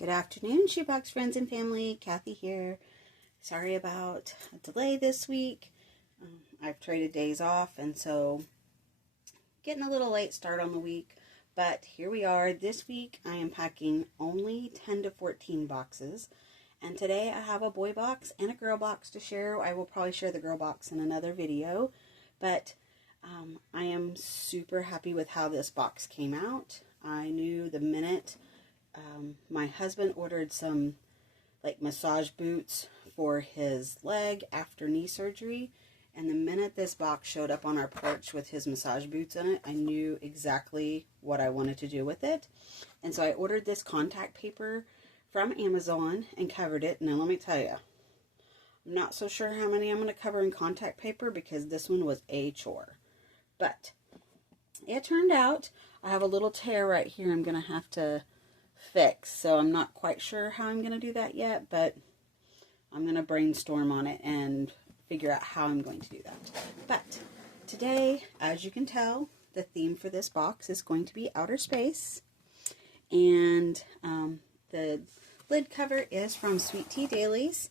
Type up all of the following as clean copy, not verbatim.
Good afternoon, shoebox friends and family. Kathy here. Sorry about a delay this week. I've traded days off, and so getting a little late start on the week. But here we are. This week I am packing only 10 to 14 boxes. And today I have a boy box and a girl box to share. I will probably share the girl box in another video. But I am super happy with how this box came out. I knew the minute my husband ordered some like massage boots for his leg after knee surgery, and the minute this box showed up on our porch with his massage boots in it, I knew exactly what I wanted to do with it. And so I ordered this contact paper from Amazon and covered it. Now let me tell you, I'm not so sure how many I'm going to cover in contact paper because this one was a chore. But it turned out I have a little tear right here I'm going to have to fix, so I'm not quite sure how I'm going to do that yet, but I'm going to brainstorm on it and figure out how I'm going to do that. But today, as you can tell, the theme for this box is going to be outer space, and the lid cover is from Sweet Tea Daily's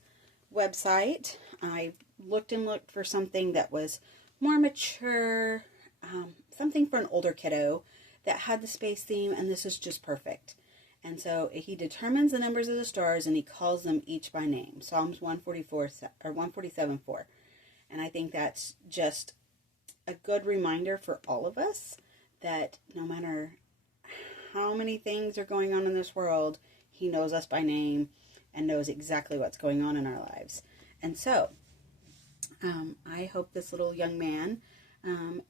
website. I looked and looked for something that was more mature, something for an older kiddo that had the space theme, and this is just perfect. And so he determines the numbers of the stars and he calls them each by name. Psalms 147:4. And I think that's just a good reminder for all of us that no matter how many things are going on in this world, he knows us by name and knows exactly what's going on in our lives. And so I hope this little young man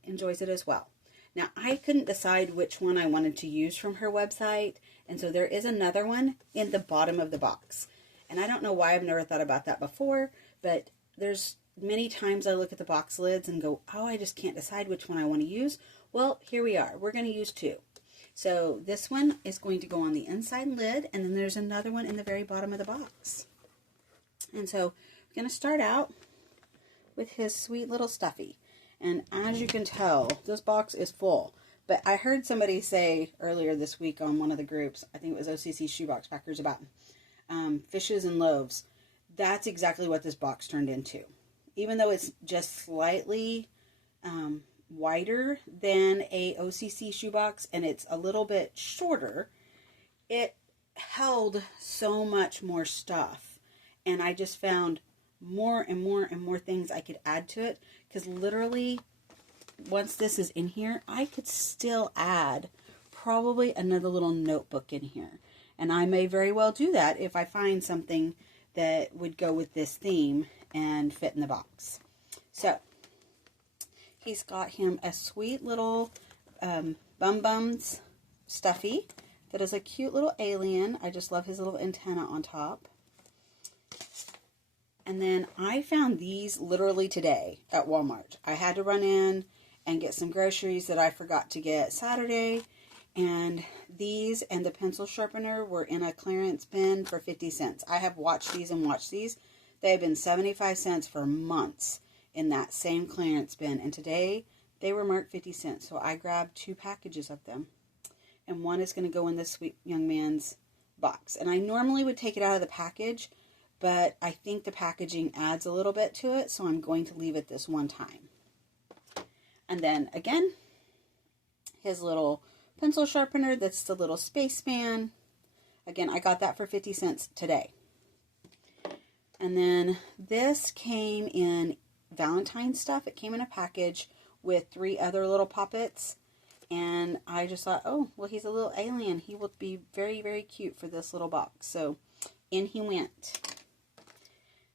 enjoys it as well. Now, I couldn't decide which one I wanted to use from her website, and so there is another one in the bottom of the box. And I don't know why I've never thought about that before, but there's many times I look at the box lids and go, oh, I just can't decide which one I want to use. Well, here we are. We're going to use two. So this one is going to go on the inside lid, and then there's another one in the very bottom of the box. And so we're going to start out with his sweet little stuffy. And as you can tell, this box is full. But I heard somebody say earlier this week on one of the groups, I think it was OCC Shoebox Packers, about fishes and loaves. That's exactly what this box turned into. Even though it's just slightly wider than a OCC shoebox and it's a little bit shorter, it held so much more stuff. And I just found more and more and more things I could add to it, because literally once this is in here, I could still add probably another little notebook in here, and I may very well do that if I find something that would go with this theme and fit in the box. So he's got him a sweet little Bum Bums stuffy that is a cute little alien. I just love his little antenna on top. And then I found these literally today at Walmart. I had to run in and get some groceries that I forgot to get Saturday. And these and the pencil sharpener were in a clearance bin for 50 cents. I have watched these and watched these. They have been 75 cents for months in that same clearance bin. And today they were marked 50 cents. So I grabbed 2 packages of them. And one is going to go in this sweet young man's box. And I normally would take it out of the package, but I think the packaging adds a little bit to it, so I'm going to leave it this one time. And then, again, his little pencil sharpener, that's the little spaceman. Again, I got that for 50 cents today. And then this came in Valentine stuff. It came in a package with 3 other little poppets. And I just thought, oh, well, he's a little alien. He will be very, very cute for this little box. So in he went.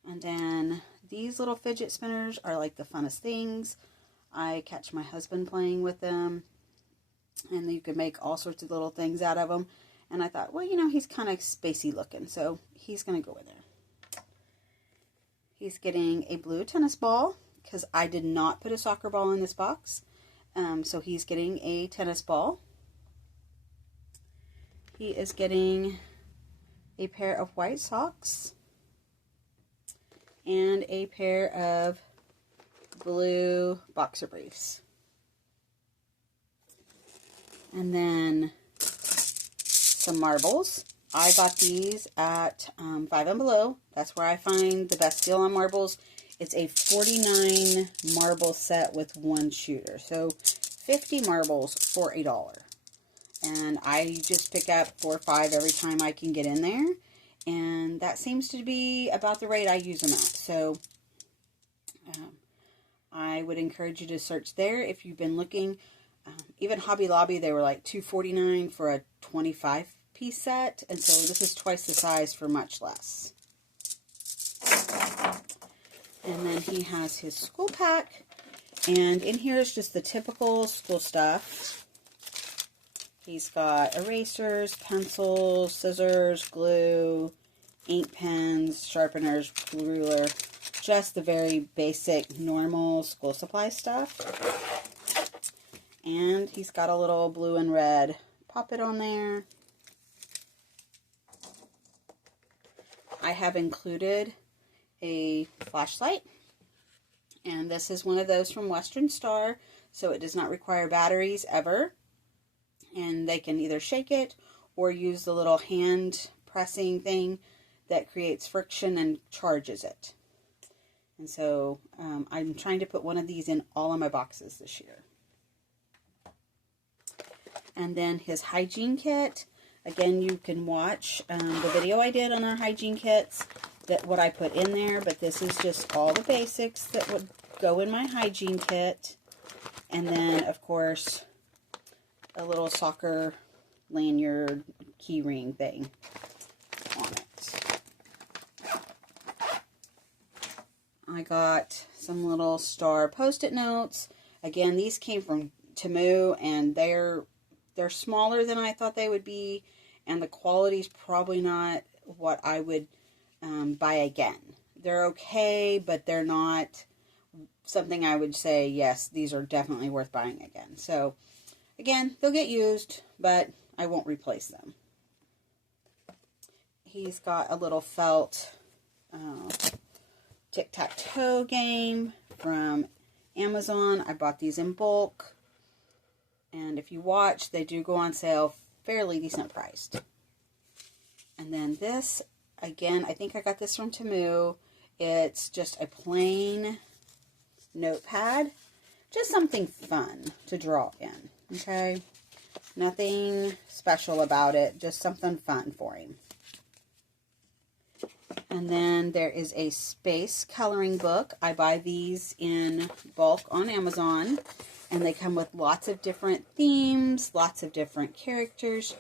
And then these little fidget spinners are like the funnest things. I catch my husband playing with them. And you can make all sorts of little things out of them. And I thought, well, you know, he's kind of spacey looking, so he's going to go in there. He's getting a blue tennis ball, because I did not put a soccer ball in this box. So he's getting a tennis ball. He is getting a pair of white socks and a pair of blue boxer briefs. And then some marbles. I got these at Five and Below. That's where I find the best deal on marbles. It's a 49 marble set with one shooter. So 50 marbles for $1. And I just pick up 4 or 5 every time I can get in there. And that seems to be about the rate I use them at. So I would encourage you to search there if you've been looking. Even Hobby Lobby, they were like $2.49 for a 25-piece set. And so this is twice the size for much less. And then he has his school pack. And in here is just the typical school stuff. He's got erasers, pencils, scissors, glue, ink pens, sharpeners, ruler. Just the very basic, normal school supply stuff. And he's got a little blue and red pop-it on there. I have included a flashlight. And this is one of those from Western Star. So it does not require batteries ever. And they can either shake it or use the little hand pressing thing that creates friction and charges it. And so I'm trying to put one of these in all of my boxes this year. And then his hygiene kit. Again, you can watch the video I did on our hygiene kits, that what I put in there. But this is just all the basics that would go in my hygiene kit. And then, of course, a little soccer lanyard key ring thing on it. I got some little star post-it notes. Again, these came from Temu, and they're smaller than I thought they would be, and the quality's probably not what I would buy again. They're okay, but they're not something I would say, yes, these are definitely worth buying again. So again, they'll get used, but I won't replace them. He's got a little felt tic-tac-toe game from Amazon. I bought these in bulk. And if you watch, they do go on sale fairly decent priced. And then this, again, I think I got this from Temu. It's just a plain notepad. Just something fun to draw in. Okay, nothing special about it, just something fun for him. And then there is a space coloring book. I buy these in bulk on Amazon, and they come with lots of different themes, lots of different characters.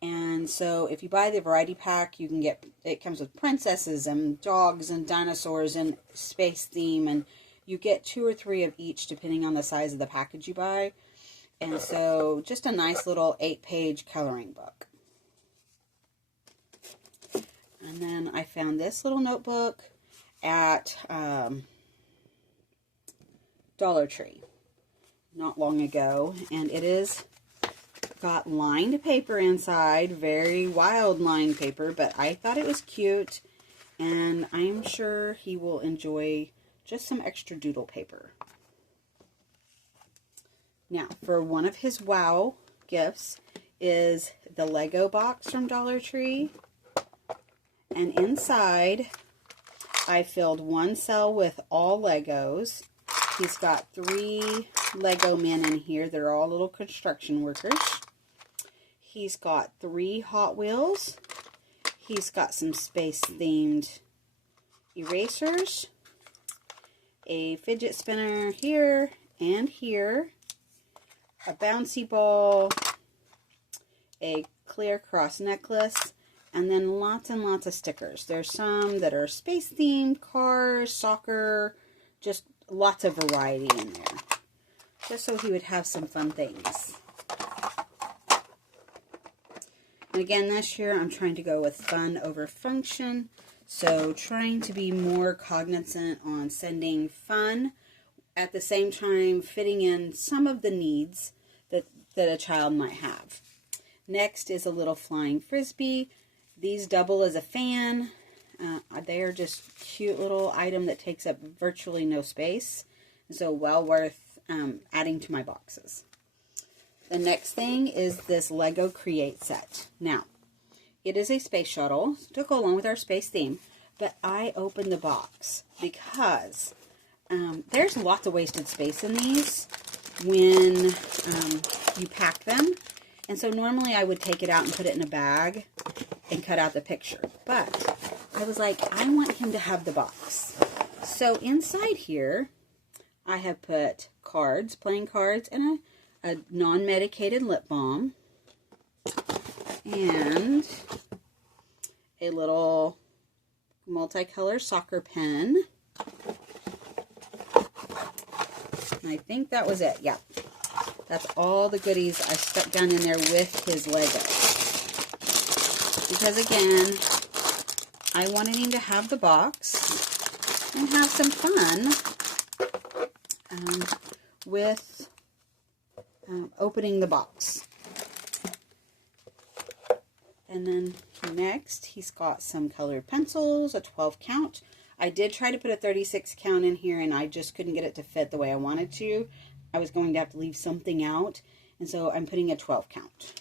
And so if you buy the variety pack, you can get, it comes with princesses and dogs and dinosaurs and space theme, and you get 2 or 3 of each depending on the size of the package you buy. And so, just a nice little 8-page coloring book. And then I found this little notebook at Dollar Tree not long ago. And it is got lined paper inside, very wild lined paper, but I thought it was cute. And I'm sure he will enjoy just some extra doodle paper. Now, for one of his wow gifts is the Lego box from Dollar Tree. And inside, I filled one cell with all Legos. He's got 3 Lego men in here. They're all little construction workers. He's got 3 Hot Wheels. He's got some space-themed erasers. A fidget spinner here and here. A bouncy ball, a clear cross necklace, and then lots and lots of stickers. There's some that are space-themed, cars, soccer, just lots of variety in there. Just so he would have some fun things. And again, this year I'm trying to go with fun over function. So trying to be more cognizant on sending fun, at the same time fitting in some of the needs that a child might have. Next is a little flying frisbee. These double as a fan. They are just cute little item that takes up virtually no space. So well worth adding to my boxes. The next thing is this Lego Create set. Now, It is a space shuttle to go along with our space theme, but I opened the box because there's lots of wasted space in these when you pack them. And so normally I would take it out and put it in a bag and cut out the picture. But I was like, I want him to have the box. So inside here, I have put cards, playing cards, and a non-medicated lip balm. And a little multicolor soccer pen. And I think that was it. Yeah. That's all the goodies I stuck down in there with his Lego. Because again, I wanted him to have the box and have some fun with opening the box. And then next, he's got some colored pencils, a 12 count. I did try to put a 36 count in here, and I just couldn't get it to fit the way I wanted to. I was going to have to leave something out, and so I'm putting a 12 count.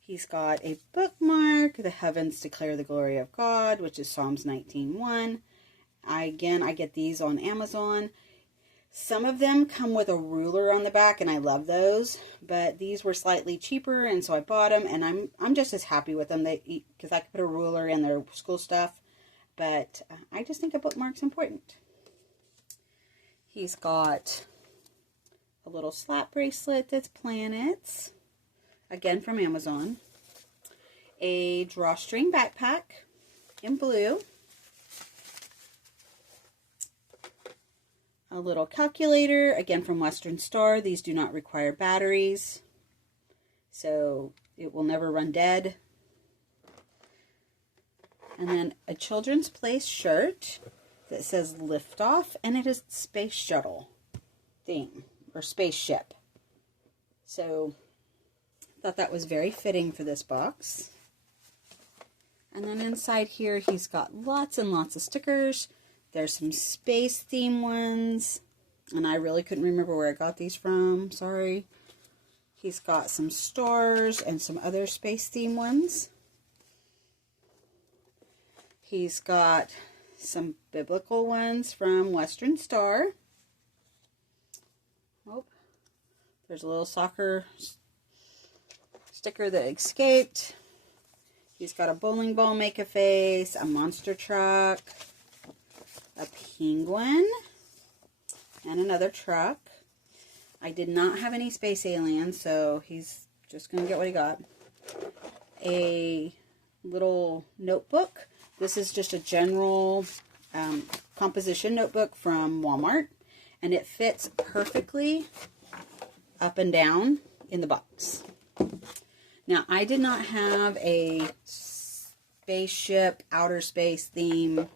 He's got a bookmark, The Heavens Declare the Glory of God, which is Psalms 19:1. I get these on Amazon. Some of them come with a ruler on the back, and I love those, but these were slightly cheaper, and so I bought them, and I'm just as happy with them because I could put a ruler in their school stuff, but I just think a bookmark's important. He's got a little slap bracelet that's planets, again from Amazon, a drawstring backpack in blue, a little calculator, again from Western Star. These do not require batteries, so it will never run dead. And then a Children's Place shirt that says Liftoff, and it is space shuttle theme, or spaceship. So I thought that was very fitting for this box. And then inside here, he's got lots and lots of stickers. There's some space theme ones, and I really couldn't remember where I got these from, sorry. He's got some stars and some other space theme ones. He's got some biblical ones from Western Star. Oh, there's a little soccer sticker that escaped. He's got a bowling ball make-a-face, a monster truck, a penguin, and another truck. I did not have any space aliens, so he's just going to get what he got. A little notebook. This is just a general composition notebook from Walmart, and it fits perfectly up and down in the box. Now, I did not have a spaceship, outer space theme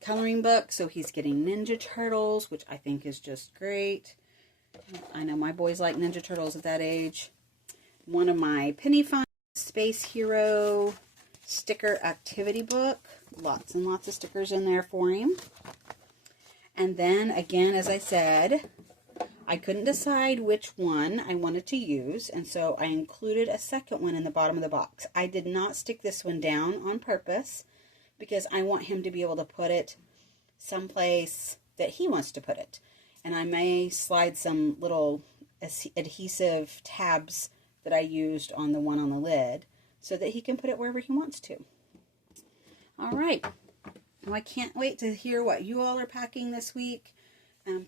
coloring book, so he's getting Ninja Turtles, which I think is just great. I know my boys like Ninja Turtles at that age. One of my penny finds, Space Hero sticker activity book. Lots and lots of stickers in there for him. And then, again, as I said, I couldn't decide which one I wanted to use, and so I included a second one in the bottom of the box. I did not stick this one down on purpose because I want him to be able to put it someplace that he wants to put it. And I may slide some little adhesive tabs that I used on the one on the lid so that he can put it wherever he wants to. All right. Well, I can't wait to hear what you all are packing this week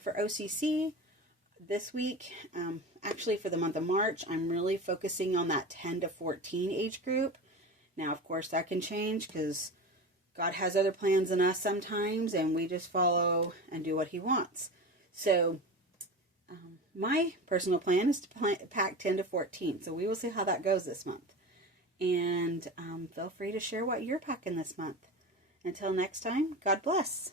for OCC. This week, actually for the month of March, I'm really focusing on that 10 to 14 age group. Now, of course, that can change because God has other plans than us sometimes, and we just follow and do what He wants. So, my personal plan is to pack 10 to 14. So, we will see how that goes this month. And feel free to share what you're packing this month. Until next time, God bless.